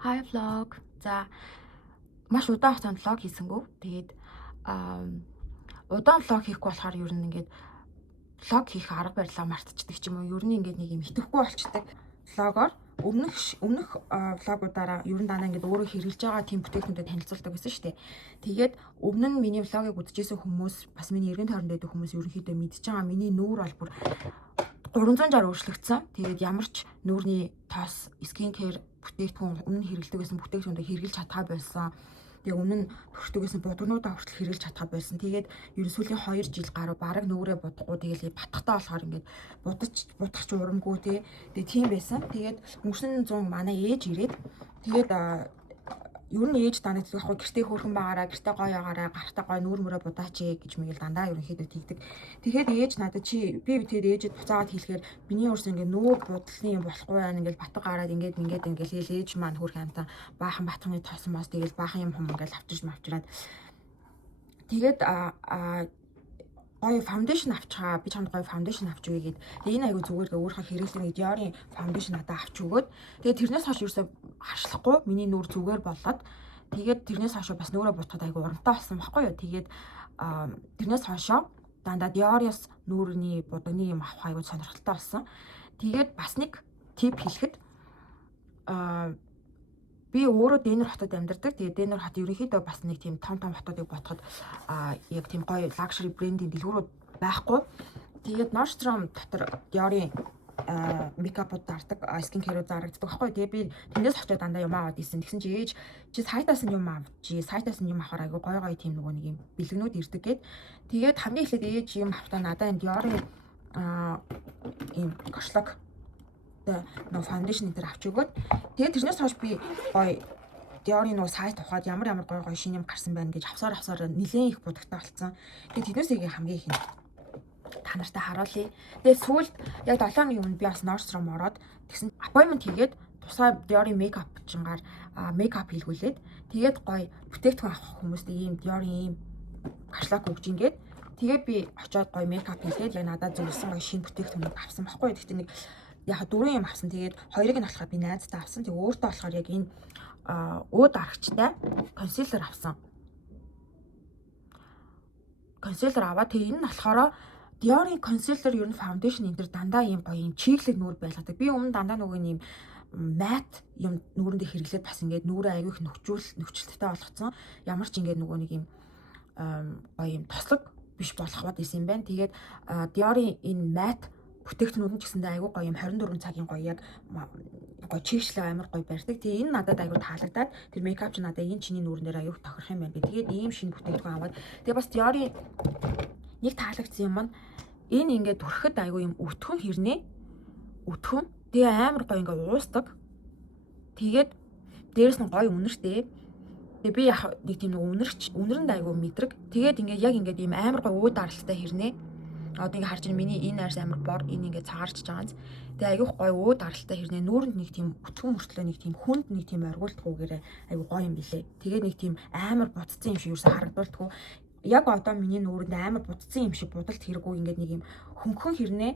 Hi vlog. За маш удаан хугацаанд vlog хийсэнгүү. Тэгээд удаан vlog хийхгүй болохоор ер нь ингээд vlog хийх арга барилаа мартчихдаг ч юм уу. Ер нь ингээд нэг юм итгэхгүй болчдаг. Vlogоор өмнөх vlogуудаараа ер нь дандаа ингээд өөрөө хэрэгжилж байгаа тийм бүтээгдэхүүнтэй танилцуулдаг байсан шүү дээ. Тэгээд өмнө нь миний vlog-ыг үзчихсэн хүмүүс бас миний эргэн тойронд байдаг хүмүүс ерөнхийдөө мэдж байгаа. Миний нүүр бол бүр 360 өөрчлөгдсөн. Тэгээд ямар ч нүүрний тоос, skin care бүтээгдэхүүн өмнө хэрэглэдэг байсан бүтээгдэхүүндээ хэрэгжилж чадхаа болсон. Тэгээ өмнө нь төрхдөг байсан будгнуудаа хүртэл хэрэгжилж чадхаа байсан. Тэгээд ерөн сүүлийн 2 жил гаруй бараг нүүрээ будахгүй тэгээд батхтаа болохоор ингээд будах ч урамгүй тий. Тэгээ тийм байсан. Тэгээд өнгөрсөн 100 манай ээж ирээд тэгээд ер нь ээж дандаа яг гэртээ хөөрхөн байгаараа, гэртээ гоё яваараа, гартаа гоё нүүр мөрөө будаач гэж мэгэл дандаа ерөнхийдөө тэгдэг. Тэгэхээр ээж надад би тэгээд ээжэд буцаагаад хэлэхээр миний өөрс ингээд нүүр будлын юм болохгүй байна. Ингээд батг гараад ингээд хэлээл ээж маань хөрх амтан баахан батганы тоосон мос тэгээд баахан юм хум ингээд авчирч мавчраад. Тэгээд гоё фаундейшн авчихаа. Би чамд гоё фаундейшн авч өгье гэд. Тэгээ энэ айгу зүгээр өөрийнхөө хэрэглэн Dior-ийн фаундейшн надад авч өгөөд. Тэгээ тэрнээс хойш ерөөсөө харшлахгүй миний нүүр зүгээр болоод. Тэгээд тэрнээс хойш бас нүүрээ бутахад айгу урамтай болсон байхгүй юу. Тэгээд тэрнээс хойш дандаа Dior-оос нүүрний будагны юм авах айгу сонирхолтой болсон. Тэгээд бас нэг тип хэлэхэд би өөрөө Дэнер хотод амьдардаг. Тэгээд Дэнер хот ерөнхийдөө бас нэг тийм том хотуудыг ботход яг тийм гоё лакшери брендийн дэлгүүрүүд байхгүй. Тэгээд Nordstrom дотор Dior-ийн мейкапууд зардаг, skin care-ууд зарагддаг байхгүй. Тэгээд би тэндээс очиод дандаа юм аваад исэн. Тэгсэн чи ээж чи сайтаас нь юм авчи. Сайтаас нь юм авахаар айгу гоё тийм нөгөө нэг юм бэлгэнүүд ирдэг гээд. Тэгээд хамгийн эхлээд ээж юм автаа надаа энэ Dior-ийн ийм кошлог нөө фаундейшн энэ авч өгөөд тэгээд тэрнээс хойш би гоё Dior-ийн нөө сайт ухаад ямар гоё шинэ юм гарсан байна гэж авсаар нэлээд их будагтай болсон. Тэгээд тэрнээс яг хамгийн их та нартай харуулъя. Тэгээд сүүлд яг 7 хоногийн өмнө би бас Nordstrom ороод тэгсэн appointment хийгээд тусгай Dior-ийн мейкап чингаар мейкап хийлгүүлээд тэгээд гоё бүтээгдэхүүн авах хүмүүст ийм Dior-ийн ийм каршлаг өгч ингээд тэгээд би очиод гоё мейкап хийлгээд яг надад зөвлөсөн гоё шинэ бүтээгдэхүүнүүд авсан байхгүй. Гэхдээ нэг яг 4 юм авсан. Тэгээд хоёрыг нь болохоор би найзтай авсан. Тэгээд өөртөө болохоор яг энэ ууд аргачтай консилер авсан. Консилер аваад тэгээд энэ нь болохоор Dior-ийн консилер ер нь фаундейшн энэ төр дандаа ийм гоё юм чиглэг нүүр байлгадаг. Би өмнө дандаа нөгөө юм мат юм нүүрэндээ хэрэглээд бас ингээд нүүрээ аягүй их нөхцөлттэй болгоцсон. Ямар ч ингээд нөгөө нэг юм гоё юм тослог биш болох бод исэн юм байна. Тэгээд Dior-ийн энэ мат бүтээгдэхүүнүүд нь ч гэсэндээ айгүй гоё юм 24 цагийн гоё яг гоё чигшлэг амар гоё барьдаг. Тэгээ энэ надад айгүй таалагдаад тэр мейкап ч надад энэ чиний нүүрэн дээр айгүй тохирох юм байна. Тэгээд ийм шинэ бүтээгдэхүүн аваад тэгээ бас Dior-ийн нэг таалагдсан юм маань энэ ингээд төрөхөд айгүй юм өтгөн хэрнээ. Тэгээ амар гоё ингээд уусдаг. Тэгээд дээрэс нь гоё үнэртэй. Тэгээ би яг нэг тийм үнэрэнд айгүй мэдрэг. Тэгээд ингээд яг ингээд ийм амар гоё ууд аралтай хэрнээ. Одоо ингээ харж байна миний энэ арьс амар бор энэ ингээ цагаарч байгаа. Тэгээ айгүйх гоё ууд аралтай хэрнээ нүүрэнд нэг тийм өтгөн мөртлөө нэг тийм хүнд нэг тийм оргуулдахгүйгээр айгүй гоё юм билээ. Тэгээ нэг тийм амар буцсан юм шиг юусэн харагдуулдаггүй. Яг одоо миний нүүрэнд амар буцсан юм шиг будалт хэрэггүй ингээ нэг юм хөнгөн хэрнээ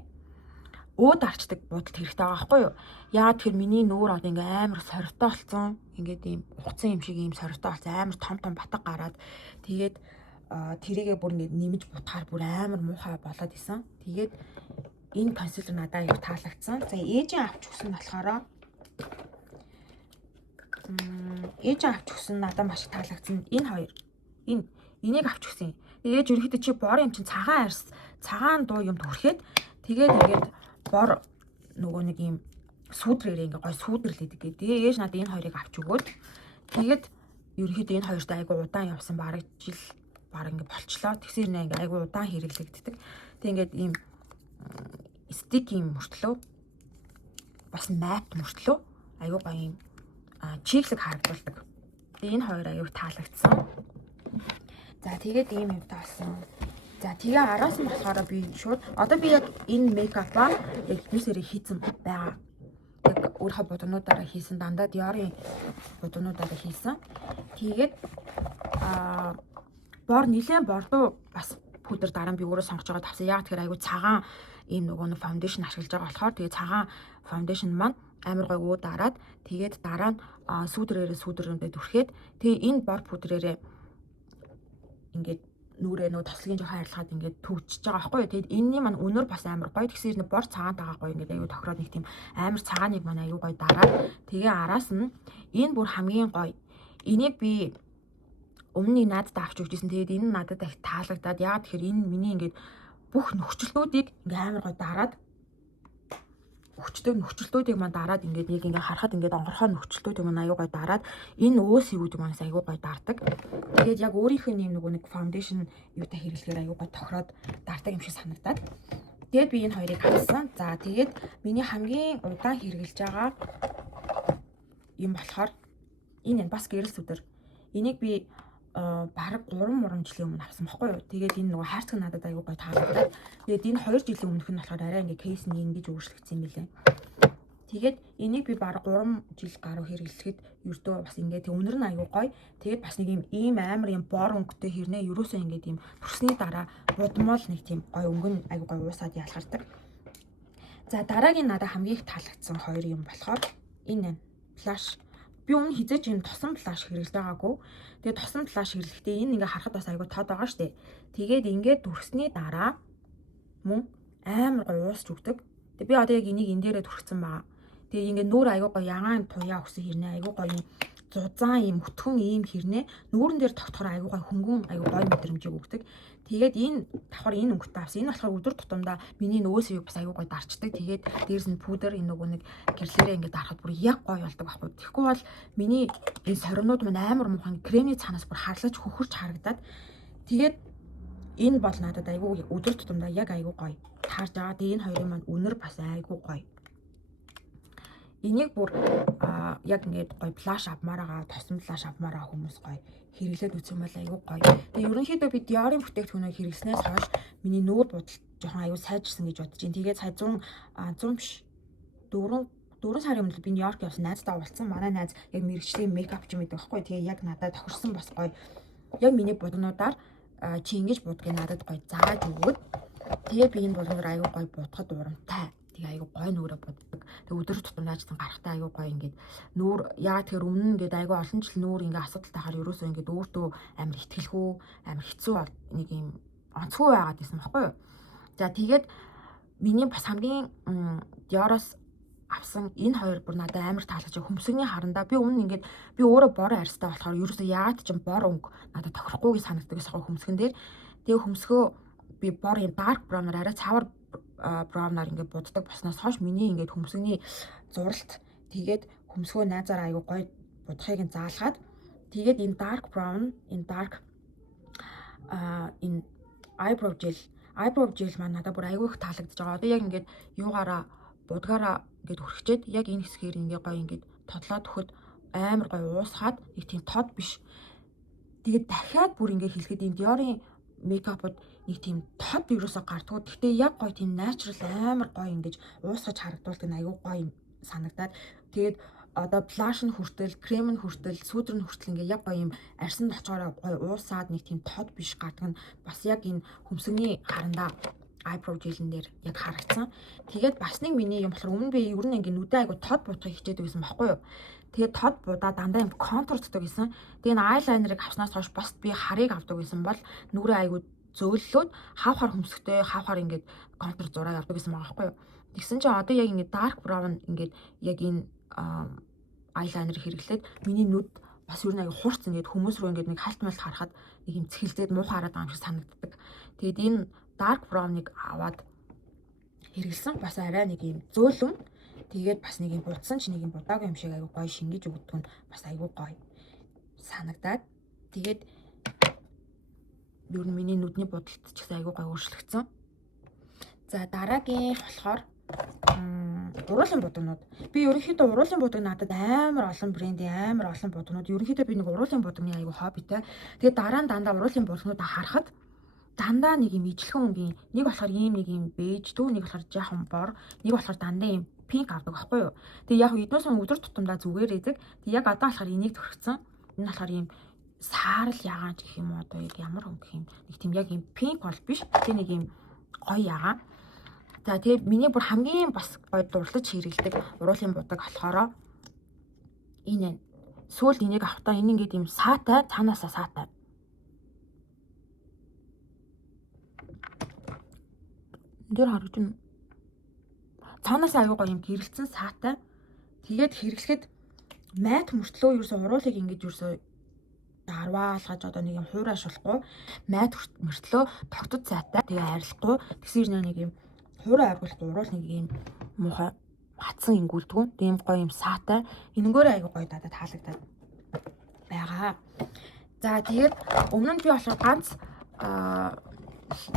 ууд арчдаг будалт хэрэгтэй байгаа байхгүй юу? Яагаад тэгэхээр миний нүүр одоо ингээ амар сорвтой болсон. Ингээ тийм ухцсан юм шиг юм сорвтой болсон. Амар том батг гараад тэгээд тэрийгээ бүр ингэ нэмж бутахаар бүр амар муухай болоод исэн. Тэгээд энэ консилер надад аяг таалагдсан. За ээжийн авч өгсөн болохоор надад маш таалагдсан. Энэ хоёр. Энийг авч өгсөн. Ээж ерөөхдөө чи бор юм чин цагаан дуу юм төрхэд тэгээд ингээд бор нөгөө нэг юм сүүдрээр ингээ гой сүүдрлээд гээ. Тэгээ ээж надад энэ хоёрыг авч өгөөд тэгээд ерөөхдөө энэ хоёрт айгу удаан явсан бараг жил ингээ болчлоо. Тэгсэр нэ ингээ айгу удаан хэрэглэгддэг. Тэг ингээд ийм стик юм мөртлөө бас мат мөртлөө айгу гоё юм чиглэг харагдуулдаг. Тэг энэ хоёр аюу таалагдсан. За тэгээд ийм юм таасан. За тэгээ араас нь болохоор би шууд одоо би яг энэ мейкапаа яг нүсэрээ хийсэн байгаа. Яг өөрийнхөө будгнуудаараа хийсэн дандаа Dior-ийн будгнуудаараа хийсэн. Тэгээд бор нилээн бордоо бас пудр дараа нь би өөрөө сонгож байгаа тавсан. Яг тэгэхээр айгу цагаан ийм нөгөө фаундейшн ашиглаж байгаа болохоор тэгээ цагаан фаундейшн маань амар гой уу дараад тэгээд дараа нь сүүдрээрээ түрхээд тэгээ энэ бор пудрээрээ ингээд нүрээ нөө тослогийн жоохон арилгаад ингээд төвчж байгаа байхгүй юу. Тэгэд энэний маань өнөр бас амар гоё. Тэгсээр нэ бор цагаан тагаа гоё ингээд аюу тохироод нэг тийм амар цагааныг маань аюу гоё дараад тэгээ араас нь энэ бүр хамгийн гоё. Энийг би өмнө надад авч өгчээсэн. Тэгээд энэ надад их таалагдаад яагаад тэгэхээр энэ миний ингээд бүх нөхцөлтүүдийг ингээ амар гоё дараад нөхцөлтүүдийг маань дараад ингээд яг ингээ харахад ингээд онгорхоо нөхцөлтүүдийг маань аюу гой дараад энэ өөсгүүдийг маань аюу гой дардаг. Тэгээд яг өөрийнхөө нэг фаундейшн юутай хэрэглэхээр аюу гой тохироод дардаг юм шиг санагдаад. Тэгээд би энэ хоёрыг авсан. За тэгээд миний хамгийн удаан хэрэглэж байгаа юм болохоор энэ бас гэрэл сүдэр. Энийг би бараг 3 жилийн өмнө авсан байхгүй юу. Тэгээд энэ нөгөө хайрцаг надад аюу гой таалагдаад. Тэгээд энэ 2 жилийн өмнөх нь болохоор арай ингээ кейс нь ингэж өөрчлөгдсөн юм билээ. Тэгээд энийг би бараг 3 жил гаруй хэрэглэхэд ердөө бас ингээ тэг өнөр нь аюу гой. Тэгээд бас нэг ийм амар юм бор өнгөтэй хэрнээ ерөөсөө ингээ тийм төрсний дараа будмал нэг тийм гой өнгө нь аюу гой уусаад ялгардаг. За дараагийн надад хамгийн их таалагдсан 2 юм болохоор энэ флаш. Би өмнө хизээч юм тосон флаш хэрэглэж байгаагүй. Тэгээд тосон флаш хэрэглэхдээ энэ ингээ харахад бас аюу тод байгаа штэ. Тэгээд ингээд дүрсний дараа мөн амар гоё уусч өгдөг. Тэгээд би одоо яг энийг энэ дээрээ түрхсэн байгаа. Тэгээд ингээ нүүр аюу гоё ягаан туяа өгсөн хэрнээ аюу гоё зузаан юм өтгөн ийм хэрнээ нүүрэн дээр тогтохоор аюу гоё хөнгөн аюу гоё мэдрэмжийг өгдөг. Тэгээд энэ давхар энэ өнгөтэй авсан. Энэ болохоор өдөр тутамдаа миний нөөсийг бас аюу гоё дарчдаг. Тэгээд дээрс нь пудер энэ нөгөө нэг гэрлээрээ ингээд дарахад бүр яг гоё болдог байхгүй. Тэгэхгүй бол миний энэ соринууд маань амар муухай кремний цаанаас бүр харлаж хөхөрч харагдаад тэгээд энэ бол надад аюу өдөр тутамдаа яг аюу гоё таарж байгаа. Тэгээд энэ хоёрын маань өнөр бас аюу гоё. Энийг бүр яг ингээд гоё флаш авмаар байгаа, тосон флаш авмаар байгаа хүмүүс гоё хэрэглээд үзсэн бол аюу гоё. Тэгээ ерөнхийдөө би Dior-ын бүтээгдэхүүнийг хэрэглэснээс хойш миний нүүр будал жоохон аюу сайжирсан гэж бодож байна. Тэгээд сая 100 биш 4 сарын өмнө би Нью-Йорк явсан найзтай уулзсан. Манай найз яг мэрэгчлийн мейкап ч мэддэг байхгүй. Тэгээ яг надад тохирсон бас гоё. Яг миний буднуудаар чи ингэж будгийг надад гоё зааж өгөөд тэгээ би энэ болгоноор аюу гоё будахад урамтай. Тэгээ аюу гоё нүрэ буддаг. Тэгээ өдөр тутамдаа ч гарахтаа аюу гоё ингээд нүүр яагаад тэгэхээр өмнө ингээд аюу олон жил нүүр ингээд асуудалтай хахаар ерөөсөө ингээд өөртөө амар ихтгэлгүй амар хэцүү нэг юм онцгүй байгаад байсан байхгүй юу. За тэгээд миний бас хамгийн Dior-оос авсан энэ хоёр бүр надад амар таалагдж байгаа. Хөмсгний харандаа би өмнө ингээд би өөрөө бороо арьстай болохоор ерөөсөө яагаад ч юм бор өнгө надад тохирохгүй санагддаг гэсэн хөмсгөн дээр. Тэгээ хөмсгөө би бор юм dark brown-аар арай цавар браунаар ингээд буддаг баснаас хойш миний ингээд хөмсгний зуралт тэгээд хөмсгөө найзаараа аягүй гоё будахыг заалгаад тэгээд энэ dark brown энэ dark энэ eyebrow gel маань надад бүр аягүй их таалагдж байгаа. Одоо яг ингээд юугаараа будгаараа ингээд хүрхчээд яг энэ хэсгээр ингээд гоё ингээд тодлоод өгөхөд амар гоё уусгаад нэг тийм тод биш. Тэгээд дахиад бүр ингээд хэлэхэд энэ Dior-ын мейкапууд нэг тийм тод ерөөсө гардгуу. Гэхдээ яг гоё тийм natural амар гоё ингэж уусгаж харагдуулдаг нь аюу гоё санагдаад тэгээд одоо blush нь хүртэл, крем нь хүртэл, сүүдэр нь хүртэл ингээ яг гоё юм арьсанд очихоор гоё уусаад нэг тийм тод биш гардаг нь бас яг энэ хөмсгний харандаа eyebrow gel-эн дээр яг харагдсан. Тэгээд бас нэг миний юм болохоор өмнө би ер нь ингээ нүдэ айгу тод будахыг хичээдэг байсан байхгүй юу. Тэгээд тод будаа дандаа юм контурддаг гэсэн. Тэгээд eyeliner-ыг авснаас хойш бас би харыг авдаг гэсэн бол нүрээ айгу зөөллөөд хавхаар хөмсгтэй хавхаар ингээд контур зураг авдаг гэсэн байгаа байхгүй юу. Тэгсэн чинь одоо яг ингээд dark brown ингээд яг энэ eyeliner хэрэглээд миний нүд бас ер нь аяг хурц ингээд хүмүүс рүү ингээд нэг халт малт харахад нэг юм цэхэлзээд муухай хараад байгаа юм шиг санагддаг. Тэгээд энэ dark brown-ыг аваад хэрэглэсэн бас арай нэг юм зөөлөн. Тэгээд бас нэг юм будсан ч нэг юм будаагүй юм шиг аяг гоё шингэж өгдөг нь бас аяг гоё санагдаад тэгээд ер нь миний нүдний будалд ч гэсэн аяг гоё өөрчлөгдсөн. За дараагийн болохоор уруулын будагнууд. Би ерөнхийдөө уруулын будаг надад амар олон брендийн амар олон будагнууд. Ерөнхийдөө би нэг уруулын будагны аягүй хоббитэй. Тэгээд дараа нь дандаа уруулын будагнуудаа харахад дандаа нэг юм ижлэхэн өнгийн нэг болохоор ийм нэг юм бэж дүү нэг болохоор жаахан бор нэг болохоор дандаа юм пинк авдаг байхгүй юу. Тэгээд яг эднээс нь өдөр тутамдаа зүгээр идэг. Тэгээд яг одоо болохоор энийг төрчихсөн. Энэ болохоор ийм саарл ягаан гэх юм уу одоо яг ямар өнгө юм нэг тийм яг юм пинк бол биш. Тэгээд нэг юм гоё ягаан. За тэгээд миний бүр хамгийн бас гоё дурлаж хэрэглэдэг уруулын будаг болохоор энэ сүүлд энийг авахтаа энэ ингээд юм саатай, цаанаасаа саатай. Энд харагдаж байна. Цаанаасаа аюу гоё юм гэрэлцэн саатай. Тэгээд хэрэглэхэд майт мөртлөө ерөөсө уруулыг ингэж ерөөсө дарваалгаж одоо нэг юм хуурайшуулахгүй майт мөртлөө тогтод сайтай. Тэгээ арилахгүй тэгсэр нэг юм хуурай аргуулахгүй уруул нэг юм муухай хатсан ингүүлдэггүй. Тийм гоё юм саатай. Энэнгөөр аюу гоё дадад таалагдаад байгаа. За тэгээд өмнө нь би болохоор ганц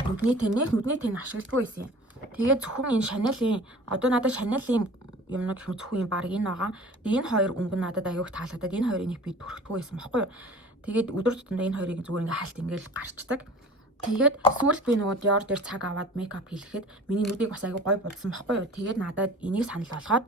нүдний тань ашигладаг байсан юм. Тэгээд зөвхөн энэ Chanel-ийн одоо надад Chanel-ийн юмнууд их зөвхөн юм баг энэ байгаа. Тэгээд энэ хоёр өнгө надад аюух таалагдаад энэ хоёрыг нэг би төрөхдөө байсан байхгүй юу. Тэгээд өдөр тутамдаа энэ хоёрыг зүгээр ингээ хальт ингээл гарчдаг. Тэгээд сүүлд би нөгөө Dior дээр цаг аваад мейкап хийлэхэд миний нүдийг бас аюу гоё будсан байхгүй юу. Тэгээд надад энийг санал болгоод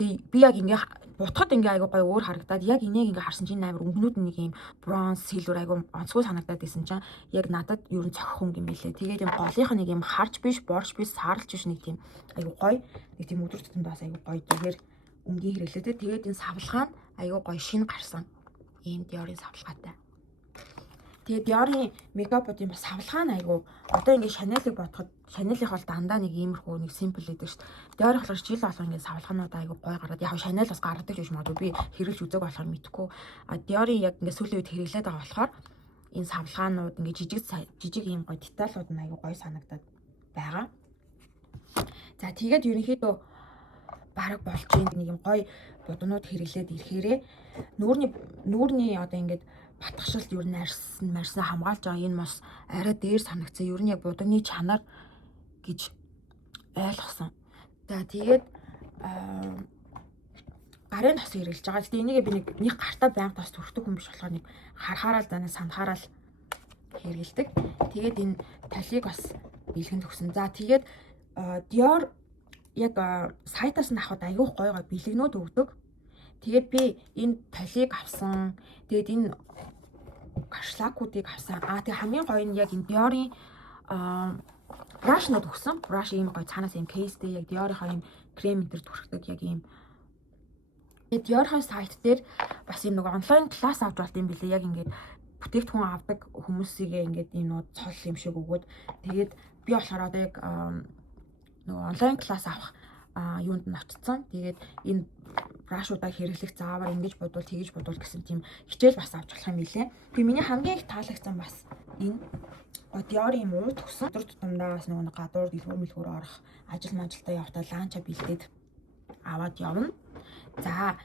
би яг ингээ бутахад ингээ аюу гоё өөр харагдаад яг энийг ингээ харсан чинь амар өнгөнүүд нэг юм бронз, силвер аюу онцгой санагдаад байсан чинь яг надад ер нь цохих хүн юм билээ. Тэгээд юм голынх нэг юм харж биш, борж биш, саарлж биш нэг тийм аюу гоё нэг тийм өдөр тутамдаа бас аюу гоё тэгээд өнгийн хэрэглээтэй. Тэгээд энэ савлгаа нь аюу гоё шин гарсан. Ийм Dior-ийн савлгаатай. Тэгээд Dior-ийн мейкапуудын бас савлгаа нь айгу одоо ингээд Chanel-ийг бодоход Chanel-ийнх бол дандаа нэг иймэрхүү нэг simple гэдэг шүү дээ. Dior болохоор жил болгоо ингээд савлгаанууд айгу гоё гараад яг Chanel бас гаргадаг гэж магадгүй би хэрэглэж үзег болохоор мэдэхгүй. А Dior-ийн яг ингээд сүүлийн үед хэрэглээд байгаа болохоор энэ савлгаанууд ингээд жижиг ийм гоё деталууд нь айгу гоё санагдаад байгаа. За тэгээд ерөнхийдөө бараг болж нэг юм гоё буднууд хэрэглээд ирэхээрээ нүүрний одоо ингээд батгашилт ер нь марьсан хамгаалж байгаа энэ мос арай дээр санагцсан. Ер нь яг будагны чанар гэж ойлгосон. За тэгээд гарын тос хэрэглэж байгаа. Гэтэ энийг би нэг гартаа байнга тос төрхтөг хүн биш болохоор нэг харахаараа л даа санахаараа л хэрэглэдэг. Тэгээд энэ талийг бас бэлгэн төгсөн. За тэгээд Dior яг сайтаас нь авахд аюух гоё бэлгэнүүд өгдөг. Тэгээд би энэ талийг авсан. Тэгээд энэ кашлакуудыг авсан. Тэгээд хамгийн гоё нь яг энэ Dior-ийн брашнууд өгсөн. Браш ийм гоё цаанаас ийм кейстэй яг Dior-ийнхаа ийм крем энтер түрхдэг яг ийм. Тэгээд Dior-ийн сайт дээр бас ийм нэг онлайн класс авч болт юм билээ. Яг ингээд бүтээгдэхүүн авдаг хүмүүсийг ингээд ийм нөө цол юм шиг өгөөд тэгээд би болохоор одоо яг нөгөө онлайн класс авах юунд нь очсон. Тэгээд энэ брашуудаа хэрэглэх заавар ингэж бодвол тэгэж бодвол гэсэн тийм хичээл бас авч болох юм билээ. Тэгээ миний хамгийн их таалагдсан бас энэ Dior-ийн муу төгсөн. Өдөр тутамдаа бас нөгөө гадуур дэлгүүр орох ажилтаа явахдаа ланча бэлдээд аваад явна. За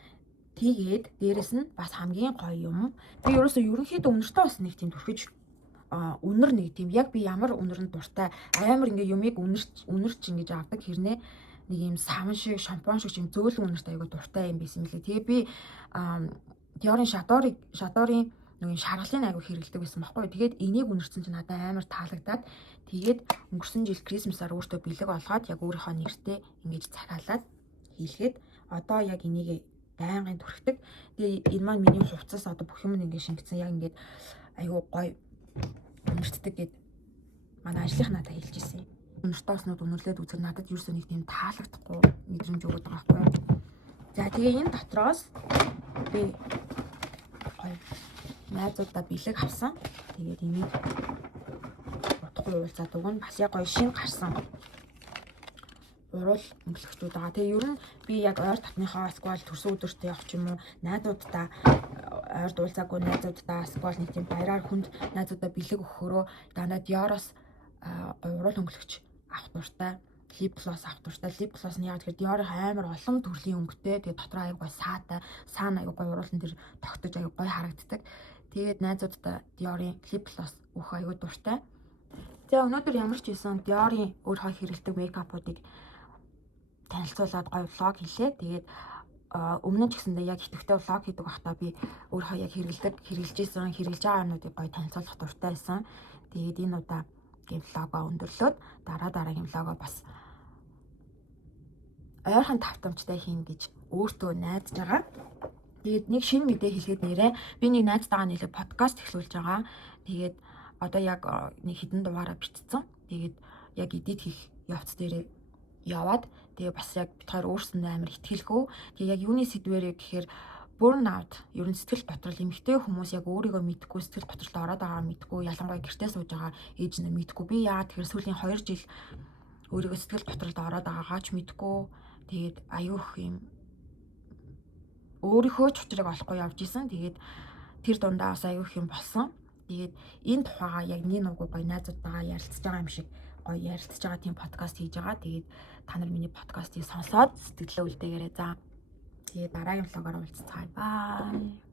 тэгээд дээрэс нь бас хамгийн гоё юм. Би ерөнхийдөө өнөртөө бас нэг тийм түрхэж өнөр нэг тийм яг би ямар өнөрөнд дуртай амар ингээ юмыг өнөрч ингэж авдаг хэрнээ нэг юм савн шиг шампунь шиг юм зөөлөн өнөрт айгуу дуртай юм байсан мөлий. Тэгээ би Dior-ийн шадорын нэг юм шаргалын айгуу хэрэглэдэг байсан байхгүй. Тэгээд энийг өнөрсөн чинь надад амар таалагдаад тэгээд өнгөрсөн жил Christmas-аар өөртөө бэлэг олгоод яг өөрийнхөө нэртэй ингэж захиалаад хийлгээд одоо яг энийг байнгын түрхдэг. Тэгээ энэ маань миний хувцас одоо бүх юм ингэ шингэсэн яг ингэж айгуу гоё өнөртдөг гэд манай ажлынх надад хэлж ирсэн юм. Өнөртөөснүүд өнөрлөөд үзэх надад ерөөсөө нэг тийм таалагдахгүй мэдрэмж өгöd байгаа байхгүй. За тэгээ энэ дотроос би гоё найзуудаа бэлэг авсан. Тэгээд энийг утгагүй уулзаад өгнө. Бас яг гоё шин гарсан уруул өнгөлөгчүүд байгаа. Тэгээ ер нь би яг ойр татныхаа сквал төрсөн өдөртөө явах ч юм уу найзуудтай ойрд уулзаагүй найзуудтай сквал нэг тийм баяраар хүнд найзуудаа бэлэг өгөхөөрөө дандаа Dior-оос уруул өнгөлөгч авах дуртай. Lip gloss авах дуртай. Lip gloss нь яг тэгэхээр Dior-ийн амар олон төрлийн өнгөтэй. Тэгээ дотроо аяг гоё саатай, саана аяг гоё уруулан дээр тогтож аяг гоё харагддаг. Тэгээд найзуудтай Dior-ийн lip gloss өөх аяг дуртай. За өнөөдөр ямар ч байсан Dior-ийн өөрөө хэрэглэдэг мейкапуудыг танилцуулаад гоё влог хийлээ. Тэгээд өмнө нь ч гэсэндээ яг идэвхтэй влог хийдэг байхдаа би өөрөө яг хэрэгжилж байгаа юмнуудыг гоё танилцуулах дуртай байсан. Тэгээд энэ удаа гэм влогоо өндөрлөөд дараагийн влогоо бас ойрхон тавтамжтай хийн гэж өөртөө найдаж байгаа. Тэгээд нэг шинэ мэдээ хэлгээд нэрээ. Би нэг найзтайгаа нийлээ подкаст эхлүүлж байгаа. Тэгээд одоо яг нэг хэдэн дугаараа бичсэн. Тэгээд яг эдит хийх явц дээрээ яваад тэгээ бас яг бид хоёр өөрсөндөө амар итгэлгүй. Тэгээ яг юуны сэдвэрээ гэхээр burnout, ер нь сэтгэл готрол, эмэгтэй хүмүүс яг өөрийгөө мэдгүй сэтгэл готролд ороод байгаа мэдгүй, ялангуяа гэртээ сууж байгаа ээж нь мэдгүй. Би яагаад тэгэхээр сүүлийн 2 жил өөрийгөө сэтгэл готролд ороод байгаагаа ч мэдгүй. Тэгээд аюух юм өөрийнхөө ч учрыг олохгүй явж исэн. Тэгээд тэр дундаа бас аюух юм болсон. Тэгээд энэ тухайгаа яг нэг нуггүй гоё найзуудтайгаа ярилцж байгаа юм шиг гоё ярилцж байгаа тийм подкаст хийж байгаа. Тэгээд та нар миний подкастыг сонсоод сэтгэлээ үлдээгээрэй. За. Тэгээд дараагийн влогоор уулзцгаая. Бай.